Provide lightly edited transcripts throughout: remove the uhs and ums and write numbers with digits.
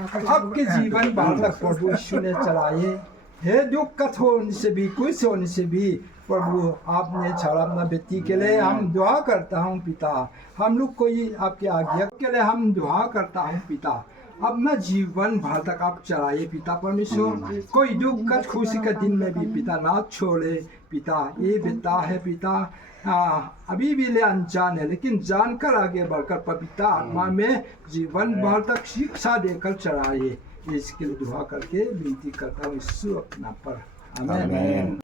आपके जीवन भर तक प्रभु यीशु ने चलाए। हे दुख कष्ट होने से भी, कुछ होने से भी प्रभु आपने छाड़ा अपना बेटी के लिए हम दुआ करता हूँ पिता। हम लोग कोई आपके आज्ञा के लिए हम दुआ करता हूँ पिता। अपना जीवन भर तक आप चलाइए पिता परमेश्वर। कोई दुख कष्ट खुशी के दिन में भी पिता ना छोड़े पिता। ये बेटा है पिता अभी भी ले अनजान है, लेकिन जानकर आगे बढ़कर पवित्र आत्मा में जीवन भर तक शिक्षा देकर चलाइए। इसके लिए दुआ करके विनती करता हूँ यीशु अपना पर, आमीन।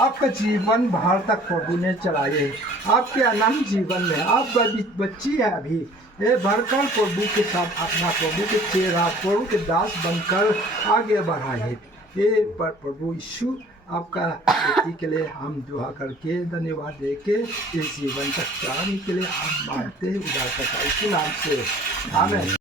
आपका जीवन भर तक प्रभु ने चलाए। आपके अनंत जीवन में आप बच्ची है अभी, ये भरकर प्रभु के साथ अपना प्रभु के चेहरा प्रभु के दास बनकर आगे बढ़ाए। ये पर प्रभु यीशु आपका बेटी के लिए हम दुआ करके धन्यवाद दे के इस जीवन तक चलाने के लिए हम मानते हैं उदार करता इसी नाम से, आमीन।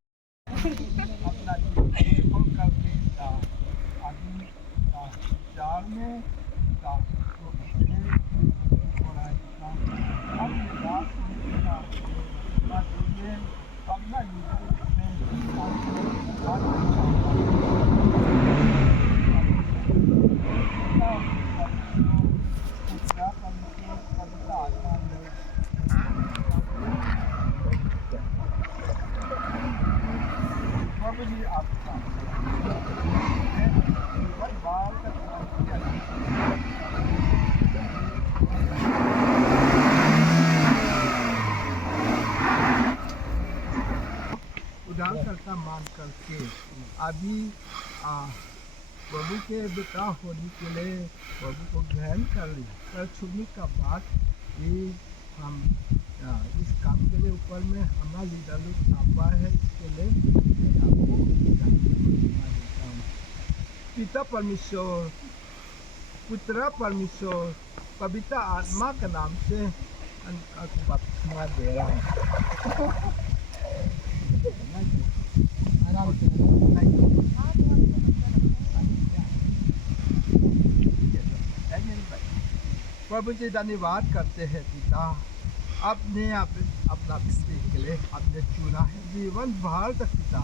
उदारकर्ता मान करके अभी प्रभु के बेटा होने के लिए प्रभु को ग्रहण कर लिया। कर छूने का बाद ये हम इस काम के लिए ऊपर में हमारा लीडर लोग छापा है। इसके लिए मैं आपको देता हूँ। पिता परमेश्वर, पुत्र परमेश्वर, पवित्र आत्मा के नाम से बपतिस्मा दे रहा हूँ। प्रभु जी धन्यवाद करते हैं पिता। आपने अपना स्त्री के लिए आपने चुना है जीवन भर तक पिता।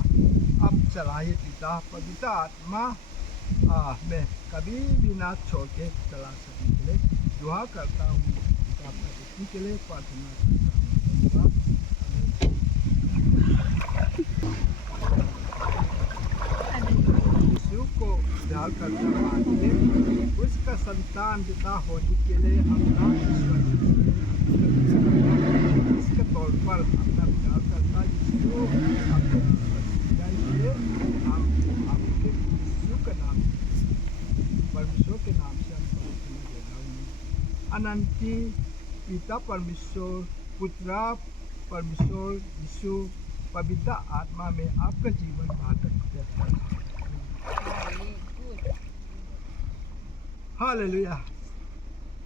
आप चलाइए पिता। पवित्र आत्मा में कभी भी ना छोड़ के चला सकने के लिए दुआ करता हूँ पिता। अपना बेटी के लिए प्रार्थना करता हूँ। यीशु को उद्धार करता मानते उसका संतान पिता होने के लिए अपना इसके तौर पर अपना उद्धार करता यीशु अपने हम आपके यीशु के नाम परमेश्वर के नाम से हम प्रार्थना दे रहा हूँ। अनंती पिता परमेश्वर, पुत्र परमेश्वर यीशु पवित्र आत्मा में आपका जीवन बातक हालेलुया।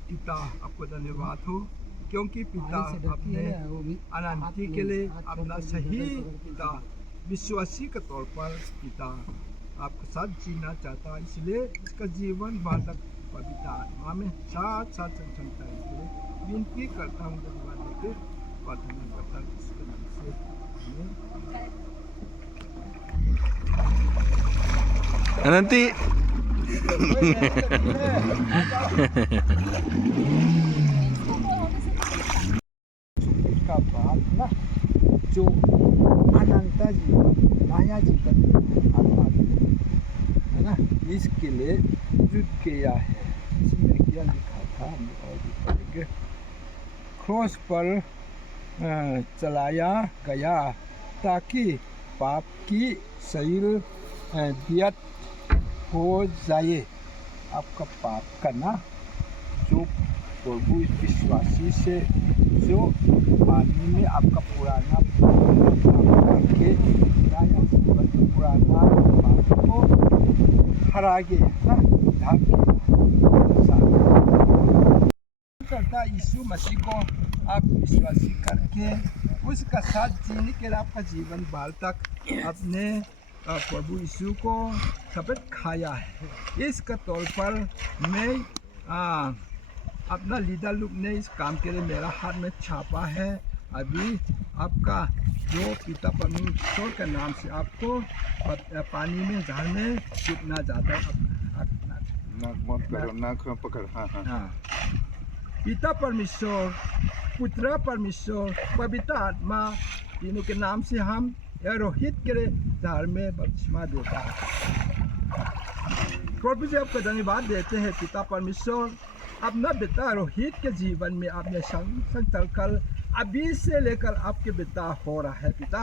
पिता आपको धन्यवाद हो क्योंकि पिता अपने अनंती के लिए अपना सही पिता विश्वासी के तौर पर पिता आपके साथ जीना चाहता, इसलिए इसका जीवन भर तक पवित्र आत्मा में साथ साथ संगठन करने के लिए विनती करता हूँ। धन्यवाद देकर प्रार्थना करता हूँ इसके नाम से। अनंती का बात ना जो अनंत जीवन नया जीवन आत्मा है ना, इसके लिए युद्ध किया है। इसमें क्या लिखा था हम और भी पढ़ेंगे। क्रॉस पर चलाया गया ताकि पाप की शरीर दियत हो जाए। आपका पाप करना जो प्रभु विश्वासी से जो आदमी में आपका पुराना करके नया जीवन पुराना पाप को हरा गया ना, करता यीशु मसीह को आप विश्वासी करके उसका साथ जीने के लिए आपका जीवन भर तक अपने प्रभु यीशु को शपथ खाया है। इसके तौर पर मैं अपना लीडर लोग ने इस काम के लिए मेरा हाथ में छापा है। अभी आपका जो पिता परमेश्वर के नाम से आपको पानी में झाड़ में डूबना जाता है। नाक मत करो, नाक पकड़। हाँ हाँ हाँ, पिता परमेश्वर, पुत्र परमेश्वर, पवित्र आत्मा, तीनों के नाम से हम रोहित के झाड़ में बपतिस्मा देता है। प्रभु जी आपको धन्यवाद देते हैं पिता परमेश्वर, अपना बेटा रोहित के जीवन में आपने संग चलकर अभी से लेकर आपके बेटा हो रहा है पिता।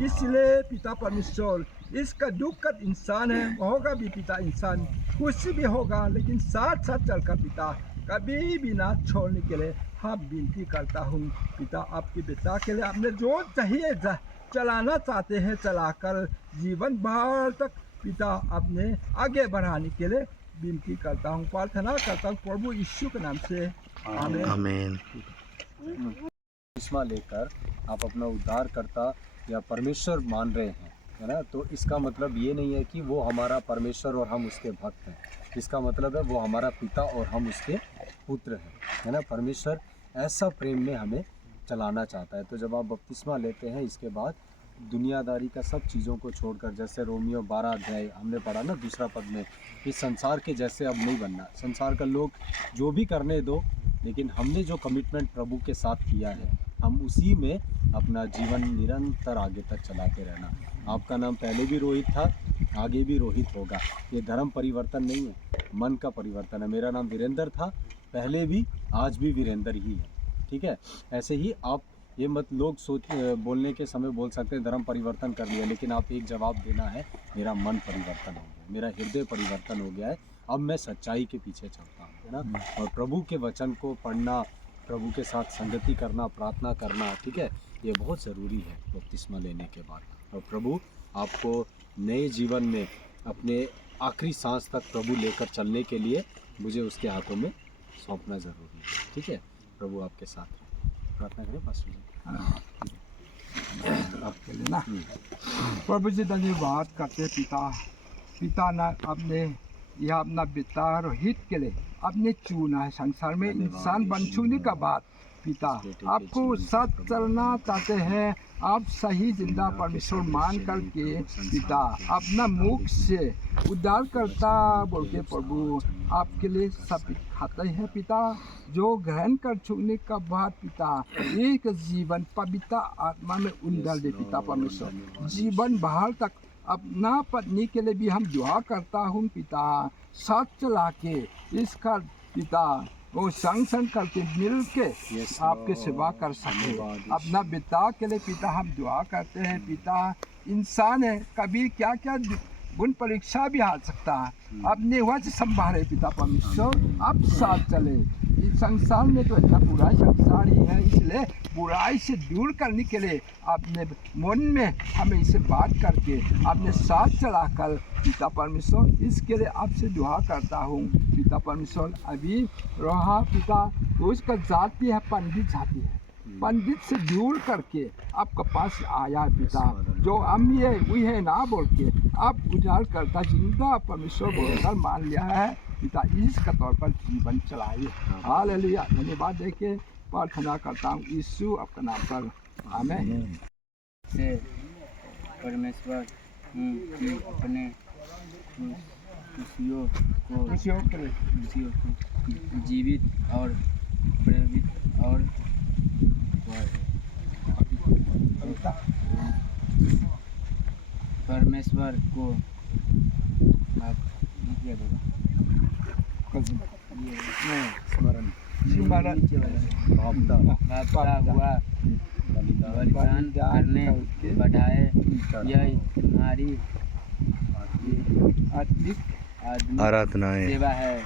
इसलिए पिता परमेश्वर, इसका दुखद इंसान है, होगा भी पिता इंसान, खुशी भी होगा, लेकिन साथ साथ चलकर पिता कभी भी ना छोड़ने के लिए हम विनती करता हूँ पिता। आपके बेटा के लिए आपने जो चाहिए चलाना चाहते हैं चलाकर जीवन भर तक पिता आपने आगे बढ़ाने के लिए विनती करता हूँ, प्रार्थना करता हूँ प्रभु यीशु के नाम से, आमीन आमीन। बपतिस्मा लेकर आप अपना उद्धारकर्ता या परमेश्वर मान रहे हैं, है ना, तो इसका मतलब ये नहीं है कि वो हमारा परमेश्वर और हम उसके भक्त हैं। इसका मतलब है वो हमारा पिता और हम उसके पुत्र हैं, है ना। परमेश्वर ऐसा प्रेम में हमें चलाना चाहता है। तो जब आप बपतिस्मा लेते हैं, इसके बाद दुनियादारी का सब चीज़ों को छोड़कर, जैसे रोमियो 12 अध्याय हमने पढ़ा ना 2 पद में, इस संसार के जैसे अब नहीं बनना। संसार का लोग जो भी करने दो, लेकिन हमने जो कमिटमेंट प्रभु के साथ किया है, हम उसी में अपना जीवन निरंतर आगे तक चलाते रहना। आपका नाम पहले भी रोहित था, आगे भी रोहित होगा। ये धर्म परिवर्तन नहीं है, मन का परिवर्तन है। मेरा नाम वीरेंद्र था, पहले भी, आज भी वीरेंद्र ही है, ठीक है। ऐसे ही आप ये मत लोग बोलने के समय बोल सकते हैं धर्म परिवर्तन कर लिया, लेकिन आप एक जवाब देना है, मेरा मन परिवर्तन हो गया, मेरा हृदय परिवर्तन हो गया है, अब मैं सच्चाई के पीछे चलता हूँ, है ना। और प्रभु के वचन को पढ़ना, प्रभु के साथ संगति करना, प्रार्थना करना, ठीक है, ये बहुत ज़रूरी है बपतिस्मा लेने के बाद। और प्रभु आपको नए जीवन में अपने आखिरी सांस तक प्रभु लेकर चलने के लिए मुझे उसके हाथों में सौंपना ज़रूरी है, ठीक है। प्रभु आपके साथ रहे। प्रार्थना करें पास्टर जी। आपके लिए ना प्रभु जी धन्यवाद करते पिता ना आपने यह अपना बेटा रोहित के लिए आपने चुना है। संसार में इंसान बन छूने का बाद पिता आपको साथ चलना चाहते हैं। आप सही जिंदा परमेश्वर मान करके पिता अपना मुख से उद्धार करता बोल के प्रभु आपके लिए सब खाते हैं पिता। जो ग्रहण कर छूने का बाद पिता एक जीवन पवित्र आत्मा में उंडल दे पिता परमेश्वर। जीवन बाहर तक अपना पत्नी के लिए भी हम दुआ करता हूँ पिता, साथ चला के इसका पिता वो संग करके मिल के आपके सेवा कर सके। अपना बेटा के लिए पिता हम दुआ करते हैं पिता। इंसान है, कभी क्या क्या गुण परीक्षा भी आ सकता है, अपने वजह संभाले पिता परमेश्वर। आप साथ चले। इस संसार में तो इतना बुरा संसार ही है, इसलिए बुराई से दूर करने के लिए आपने मन में हमें इसे बात करके आपने साथ चलाकर पिता परमेश्वर इसके लिए आपसे दुआ करता हूँ पिता परमेश्वर। अभी रहा पिता उसका जाति है पंडित जाति है, पंडित से दूर करके आपके पास आया पिता। जो हम ये वही है ना बोल के आप उजाड़ करता जिंदा परमेश्वर बोलकर मान लिया है पिता। इसका तौर पर जीवन चलाइए। हालेलुया। धन्यवाद देके प्रार्थना करता हूँ यीशु आपका नाम पर, आमीन। से परमेश्वर कि अपने खुशियों को जीवित और प्रेरित और परमेश्वर को स्मरण भापता हुआ बलिदान करने बढ़ाए। यह तुम्हारी आराधनाएं सेवा है।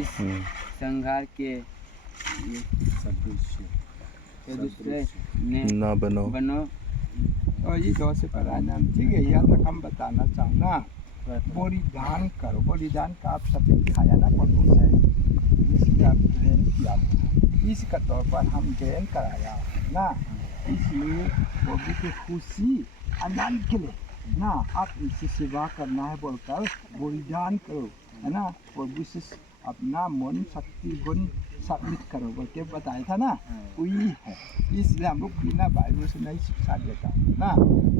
इस संघार के सदृश ना बनो। और ये दो से पढ़ाना ठीक है। यहाँ तक हम बताना चाहूँगा, बलिदान करो। बलिदान का आप सभी खाया ना प्रभु है, इसका ग्रहण किया, इसका तौर पर हम ग्रहण कराया ना। इसलिए प्रभु की खुशी आनंद के लिए ना आप इससे सेवा करना है बोलकर बलिदान करो, है ना। प्रभु से अपना मन शक्ति गुण सबमिट करो बोल के बताया था ना, वही है। इसलिए हम लोग बिना बाइबल से नहीं शिक्षा देता ना,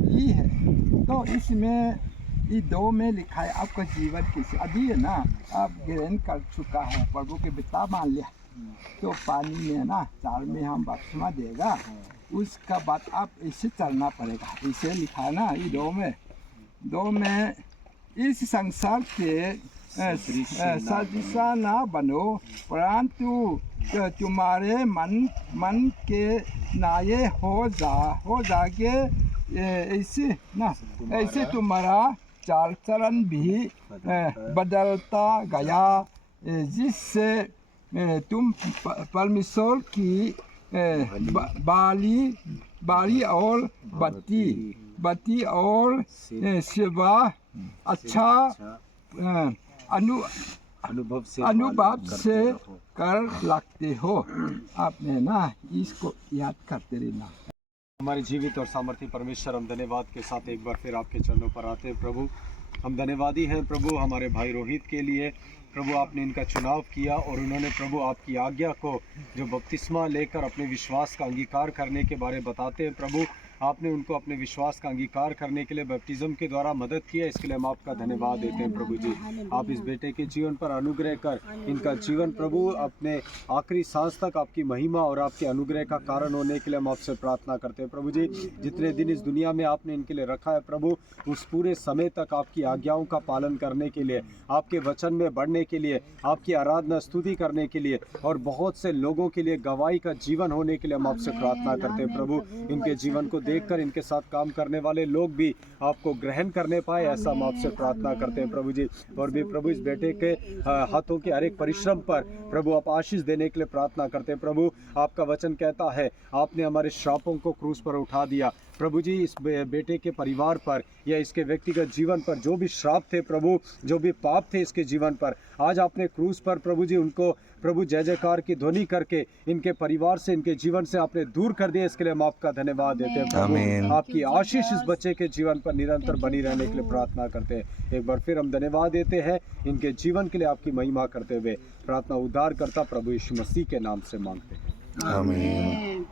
यही है। तो इसमें ये 2 में लिखा है आपका जीवन कैसे अभी है ना, आप ग्रहण कर चुका है, प्रभु के बेटा मान लिया, तो पानी में ना चार में हम बपतिस्मा देगा, उसका बाद आप ऐसे चलना पड़ेगा, ऐसे लिखा है ना ये 2 में इस संसार के सदृशा ना बनो, परंतु तुम्हारे मन के नाये हो जाके ऐसे ना, ऐसे तुम्हारा चाल चलन भी बदलता गया, जिससे तुम परमेश्वर की बाली और बत्ती और सेवा अच्छा अनुभव से कर लगते हो। आपने ना इसको याद करते रहना। हमारे जीवित और सामर्थ्य परमेश्वर, हम धन्यवाद के साथ एक बार फिर आपके चरणों पर आते हैं प्रभु। हम धन्यवादी हैं प्रभु हमारे भाई रोहित के लिए। प्रभु आपने इनका चुनाव किया और उन्होंने प्रभु आपकी आज्ञा को जो बपतिस्मा लेकर अपने विश्वास का अंगीकार करने के बारे बताते हैं प्रभु, आपने उनको अपने विश्वास का अंगीकार करने के लिए बपतिज्म के द्वारा मदद किया। इसके लिए हम आपका धन्यवाद देते हैं प्रभु जी। आप इस बेटे के जीवन पर अनुग्रह कर इनका जीवन प्रभु अपने आखिरी सांस तक आपकी महिमा और आपके अनुग्रह का कारण होने के लिए हम आपसे प्रार्थना करते हैं प्रभु जी। जितने दिन इस दुनिया में आपने इनके लिए रखा है प्रभु, उस पूरे समय तक आपकी आज्ञाओं का पालन करने के लिए, आपके वचन में बढ़ने के लिए, आपकी आराधना स्तुति करने के लिए और बहुत से लोगों के लिए गवाही का जीवन होने के लिए हम आपसे प्रार्थना करते हैं प्रभु। इनके जीवन को देखकर इनके साथ काम करने वाले लोग भी आपको ग्रहण करने पाए, ऐसा हम आपसे प्रार्थना करते हैं प्रभु जी। और भी प्रभु इस बेटे के हाथों के हर एक परिश्रम पर प्रभु आप आशीष देने के लिए प्रार्थना करते हैं प्रभु। आपका वचन कहता है आपने हमारे श्रापों को क्रूस पर उठा दिया प्रभु जी। इस बेटे के परिवार पर या इसके व्यक्तिगत जीवन पर जो भी श्राप थे प्रभु, जो भी पाप थे इसके जीवन पर, आज आपने क्रूस पर प्रभु जी उनको प्रभु जय जयकार की ध्वनि करके इनके परिवार से, इनके जीवन से आपने दूर कर दिया। इसके लिए हम आपका धन्यवाद देते हैं प्रभु। आपकी आशीष इस बच्चे के जीवन पर निरंतर बनी रहने के लिए प्रार्थना करते हैं। एक बार फिर हम धन्यवाद देते हैं इनके जीवन के लिए, आपकी महिमा करते हुए प्रार्थना उद्धार करता प्रभु यीशु मसीह के नाम से मांगते हैं, आमीन।